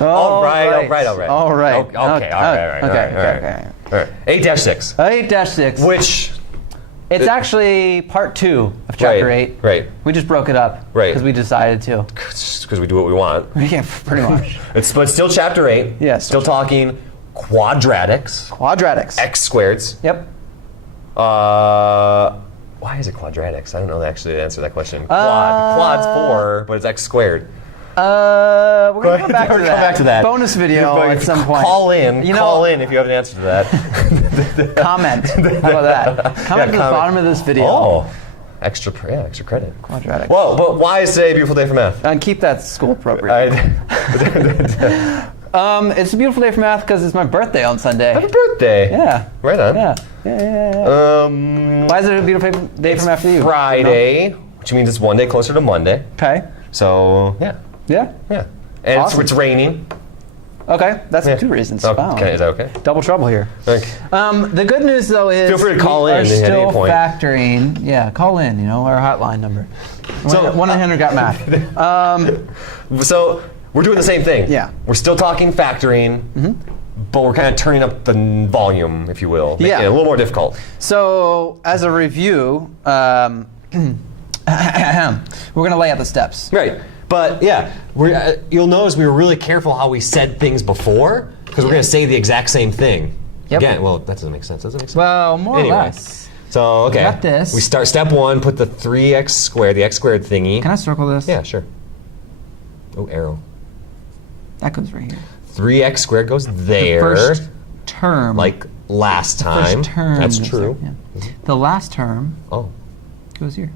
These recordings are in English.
All right. All right. Okay. 8-6. 8-6. Which? It's actually part 2 of chapter 8. Right. We just broke it up. Right. Because we decided to. Because we do what we want. Yeah, pretty much. But still chapter 8. Yeah. Still talking quadratics. Quadratics. X squareds. Yep. Why is it quadratics? I don't know actually the answer to that question. Quad's 4, but it's x squared. We're going to come back to that. Come back to that. Bonus video at some point. Call in if you have an answer to that. Comment. How about that? Comment at the bottom of this video. Oh, extra credit. Quadratic. Whoa, but why is today a beautiful day for math? And keep that school appropriate. It's a beautiful day for math because it's my birthday on Sunday. Happy birthday. Yeah. Right on. Yeah. Why is it a beautiful day for math for you? Friday, which means it's one day closer to Monday. Okay. So, yeah. Yeah? Yeah. And Awesome. it's raining. Okay, that's 2 reasons. Oh, Wow. okay, is that okay? Double trouble here. Okay. The good news, though, is feel free to call in we are at any still point. factoring. Yeah, call in. Our hotline number. So 1-800-GOT-MATH. So we're doing the same thing. Yeah. We're still talking factoring, but we're kind of turning up the volume, if you will, making it a little more difficult. So as a review, we're going to lay out the steps. Right. But yeah, you'll notice we were really careful how we said things before, because we're going to say the exact same thing. Yep. Again, well, that doesn't make sense. Does it make sense? Well, more or less. So, okay. We got this. We start step 1, put the 3x squared, the x squared thingy. Can I circle this? Yeah, sure. Oh, arrow. That goes right here. 3x squared goes there. The first term. Like last time. First term. That's true. Yeah. The last term goes here.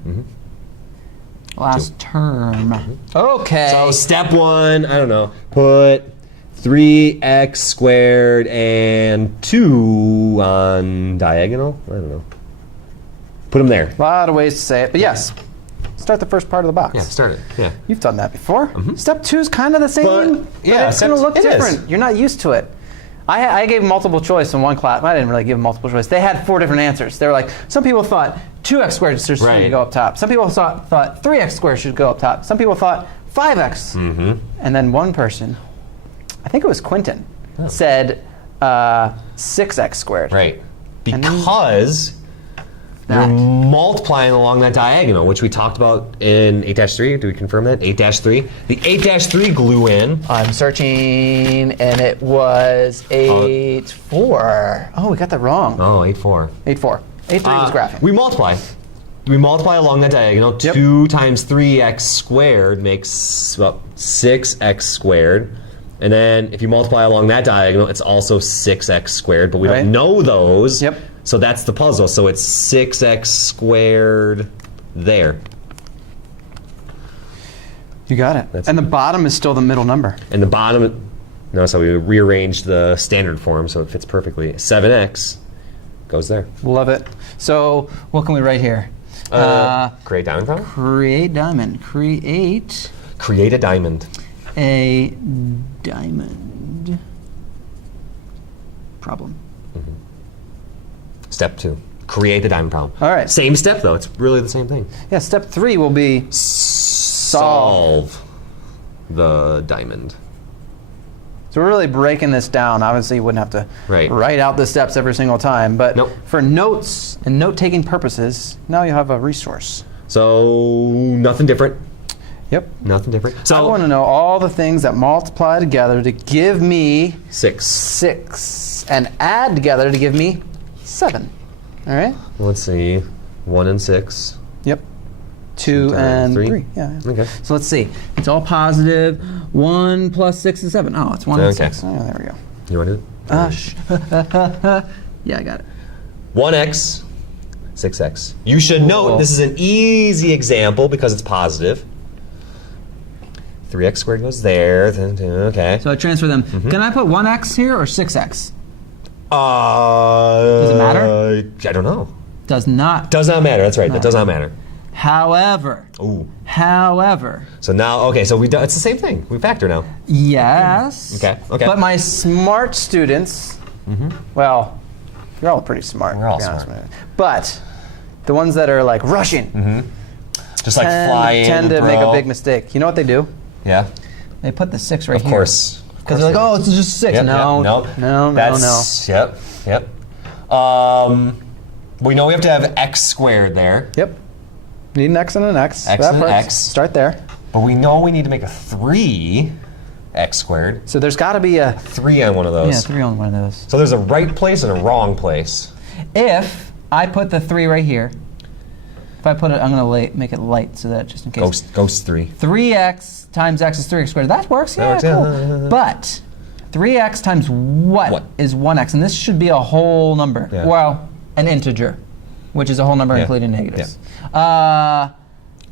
Last term. Okay. So step 1, I don't know, put 3x squared and 2 on diagonal. I don't know. Put them there. A lot of ways to say it, but yes. Start the first part of the box. Yeah, start it. Yeah. You've done that before. Step 2 is kind of the same, but it's going to look different. You're not used to it. I gave multiple choice in one class. I didn't really give multiple choice. They had 4 different answers. They were like, some people thought 2x squared should go up top. Some people thought 3x squared should go up top. Some people thought 5x. And then one person, I think it was Quentin, said 6x squared. Right. Because you're multiplying along that diagonal, which we talked about in 8-3. Do we confirm that? 8-3. The 8-3 glue in. I'm searching, and it was 8-4. Oh, we got that wrong. Oh, 8-4. 8-4. 8-3 was graphing. We multiply. We multiply along that diagonal. 2 times 3x squared makes 6x squared. And then if you multiply along that diagonal, it's also 6x squared, but we don't know those. Yep. So that's the puzzle. So it's 6x squared there. You got it. And the bottom is still the middle number. And the bottom, notice how we rearranged the standard form so it fits perfectly. 7x goes there. Love it. So what can we write here? Create diamond problem? Create diamond. Create a diamond. A diamond problem. Step 2. Create the diamond problem. All right. Same step though. It's really the same thing. Yeah. Step 3 will be solve the diamond. So we're really breaking this down. Obviously, you wouldn't have to write out the steps every single time, but for notes and note-taking purposes, now you have a resource. So nothing different. Yep. Nothing different. So I want to know all the things that multiply together to give me 6, and add together to give me 7. All right. Let's see. 1 and 6. Yep. 2 and 3. Yeah. Okay. So let's see. It's all positive. 1 plus 6 is 7. Oh, it's 1 and 6. Oh, there we go. You want to? Yeah, I got it. 1x, 6x. You should note this is an easy example because it's positive. 3x squared goes there. Okay. So I transfer them. Can I put 1x here or 6x? Does it matter? I don't know. Does not. Does not matter. That's right. That does not matter. However. So now, so it's the same thing. We factor now. Yes. Okay. But my smart students, well, you're all pretty smart. We're all smart. But the ones that are like rushing, just like flying, tend to make a big mistake. You know what they do? Yeah. They put the 6 right here. Of course. Because they're like, oh, it's just 6. Yep, no, yep, no. Yep. We know we have to have x squared there. Yep. Need an x and an x. X and an x. Start there. But we know we need to make a 3x squared. So there's got to be a 3 on one of those. Yeah, 3 on one of those. So there's a right place and a wrong place. If I put the 3 right here, if I put it, I'm going to make it light so that just in case. Ghost 3. 3x times x is 3x squared. That works, yeah, works, cool. yeah. But 3x times what is 1x? And this should be a whole number. Yeah. Well, an integer, which is a whole number including negatives. Yeah.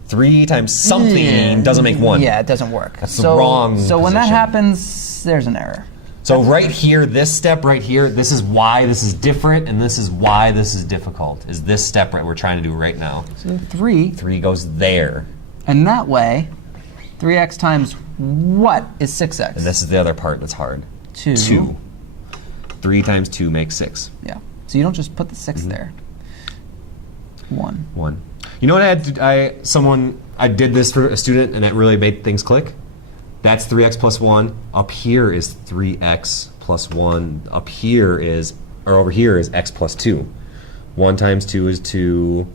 3 times something doesn't make 1. Yeah, it doesn't work. That's the wrong So when that position. happens, there's an error. So right here, this step right here, this is why this is different, and this is why this is difficult, is this step right we're trying to do right now. So 3. 3 goes there. And that way, 3x times what is 6x? And this is the other part that's hard. 2. 2. 3 times 2 makes 6. Yeah. So you don't just put the 6 there. 1. 1. You know what I did this for a student, and that really made things click? That's 3x plus 1. Up here is 3x plus 1. Up here is, or over here is x plus 2. 1 times 2 is 2.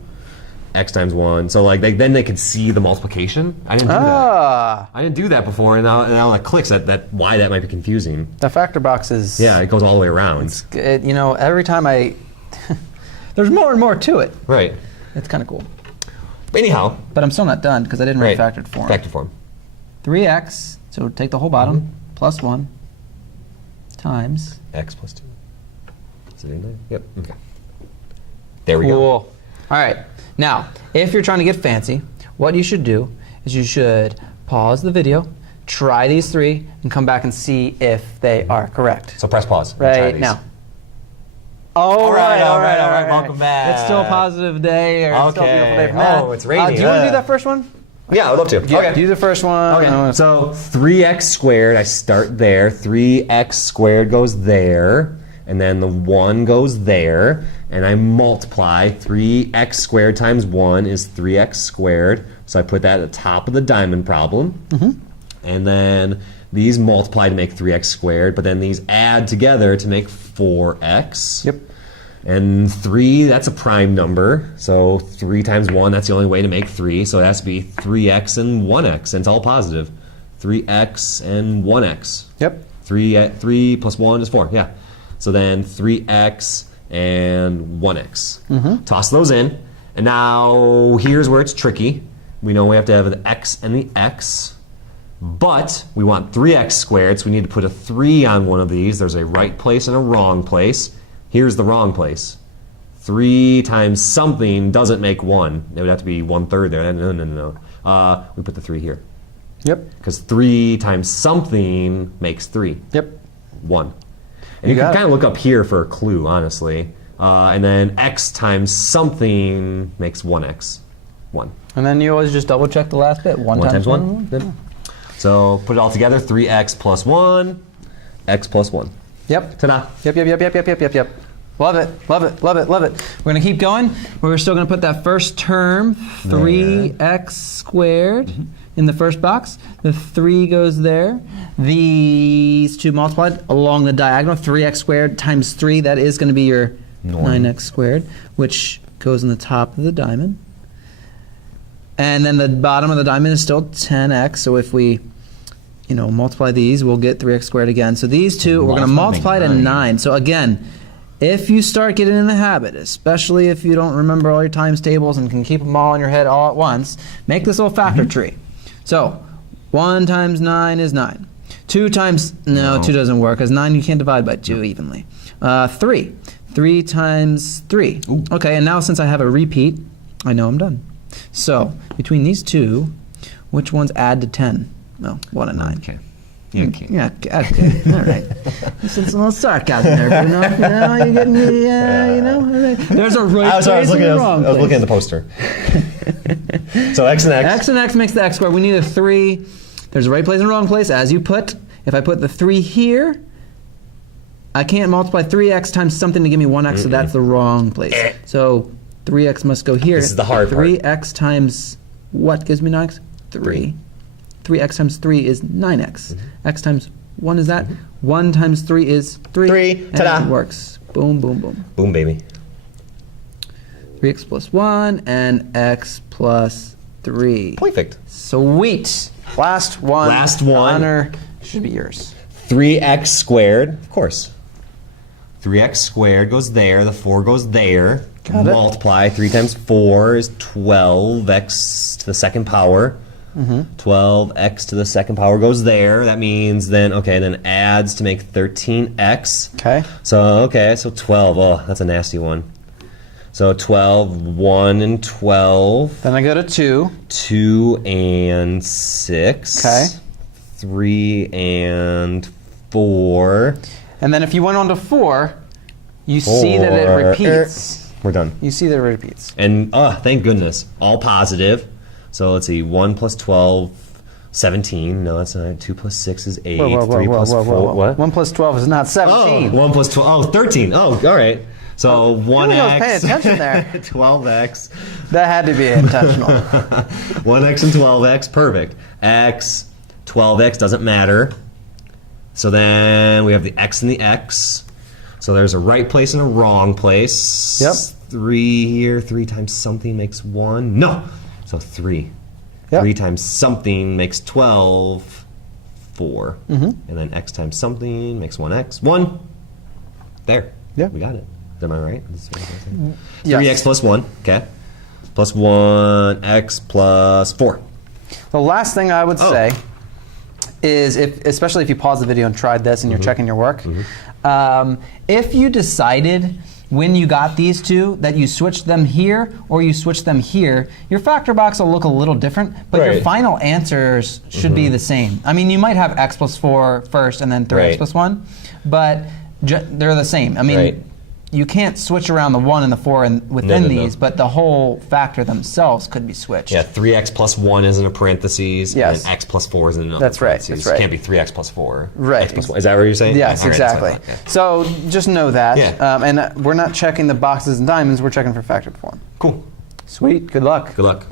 X times 1. So like then they could see the multiplication. I didn't do that. I didn't do that before, and now that clicks that why that might be confusing. The factor box is... Yeah, it goes all the way around. You know, every time there's more and more to it. Right. It's kind of cool. Anyhow. But I'm still not done because I didn't write factored form. Factored form. 3x, so take the whole bottom, plus 1, times... X plus 2. Is it in there? Yep. Okay. There we go. All right. Now, if you're trying to get fancy, what you should do is you should pause the video, try these 3, and come back and see if they are correct. So press pause. Right now. All right. Welcome back. It's still a positive day, or it's still a beautiful day for Matt. Oh, it's raining. Do you want to do that first one? Yeah, I'd love to. Yeah, do the first one. Okay. So 3x squared, I start there. 3x squared goes there. And then the 1 goes there. And I multiply. 3x squared times 1 is 3x squared. So I put that at the top of the diamond problem. And then these multiply to make 3x squared. But then these add together to make 4x. Yep. And 3, that's a prime number. So 3 times 1, that's the only way to make 3. So it has to be 3x and 1x. And it's all positive. 3x and 1x. Yep. 3 plus 1 is 4, yeah. So then 3x and 1x. Toss those in. And now here's where it's tricky. We know we have to have the x and the x. But we want 3x squared, so we need to put a 3 on one of these. There's a right place and a wrong place. Here's the wrong place. 3 times something doesn't make 1. It would have to be 1/3 there. No. We put the 3 here. Yep. Because 3 times something makes 3. Yep. 1. And you can kind of look up here for a clue, honestly. And then x times something makes 1x. 1. And then you always just double check the last bit. 1 times 1. Yep. So put it all together. 3x plus 1, x plus 1. Yep. Ta-da. Yep. Love it. We're going to keep going. We're still going to put that first term, 3x squared, in the first box. The 3 goes there. These 2 multiplied along the diagonal. 3x squared times 3, that is going to be your 9x squared, which goes in the top of the diamond. And then the bottom of the diamond is still 10x, so if we multiply these, we'll get 3x squared again. So these two, we're going to multiply to 9. So again, if you start getting in the habit, especially if you don't remember all your times tables and can keep them all in your head all at once, make this little factor tree. So 1 times 9 is 9. 2 times, no, 2 doesn't work, because 9 you can't divide by 2 evenly. 3. 3 times 3. Ooh. Okay, and now since I have a repeat, I know I'm done. So between these two, which ones add to 10? No, 1 and 9. Okay. Yeah, okay. All right. This is a little sarcasm there, you're getting me, all right. There's a right place and a wrong place. I was looking at the poster. So x and x. X and x makes the x squared. We need a 3. There's a right place and a wrong place, as you put. If I put the 3 here, I can't multiply 3x times something to give me 1x, so that's the wrong place. So 3x must go here. This is the hard part. 3x times what gives me 9x? 3. 3x times 3 is 9x. X times 1 is that. 1 times 3 is 3. 3. And Ta-da. it works. Boom, boom, boom. Boom, baby. 3x plus 1 and x plus 3. Perfect. Sweet. Last one. Last one. Honor should be yours. 3x squared, of course. 3x squared goes there. The 4 goes there. Got it. Multiply. 3 times 4 is 12x to the second power. 12x to the second power goes there. That means then, okay, then adds to make 13x. Okay. So 12. Oh, that's a nasty one. So 12, 1 and 12. Then I go to 2. 2 and 6. Okay. 3 and 4. And then if you went on to 4, you see that it repeats. We're done. You see that it repeats. And, thank goodness, all positive. So let's see, 1 plus 12, 17. No, that's not. 2 plus 6 is 8. 3 plus 4, what? 1 plus 12 is not 17. 1 plus 12, 13. Oh, all right. So 1x. I was paying attention there. 12x. That had to be intentional. 1x and 12x, perfect. X, 12x doesn't matter. So then we have the x and the x. So there's a right place and a wrong place. Yep. 3 here, 3 times something makes 1. No. So 3. Yep. 3 times something makes 12. 4. And then x times something makes 1x. 1. There. Yeah. We got it. Am I right? Yes. 3x plus 1. Okay. Plus 1x plus 4. The last thing I would say is, especially if you pause the video and tried this and you're checking your work, if you decided when you got these two that you switched them here or you switched them here, your factor box will look a little different, but your final answers should be the same. I mean, you might have x plus 4 first and then 3x plus 1, but they're the same. I mean, you can't switch around the 1 and the 4 within these, but the whole factor themselves could be switched. Yeah, 3x plus 1 is in a parentheses, and then x plus 4 is in another parentheses. That's right. It can't be 3x plus 4. Right. X plus 1. Is that what you're saying? Yes, exactly. So just know that. Yeah. And we're not checking the boxes and diamonds, we're checking for factor form. Cool. Sweet. Good luck. Good luck.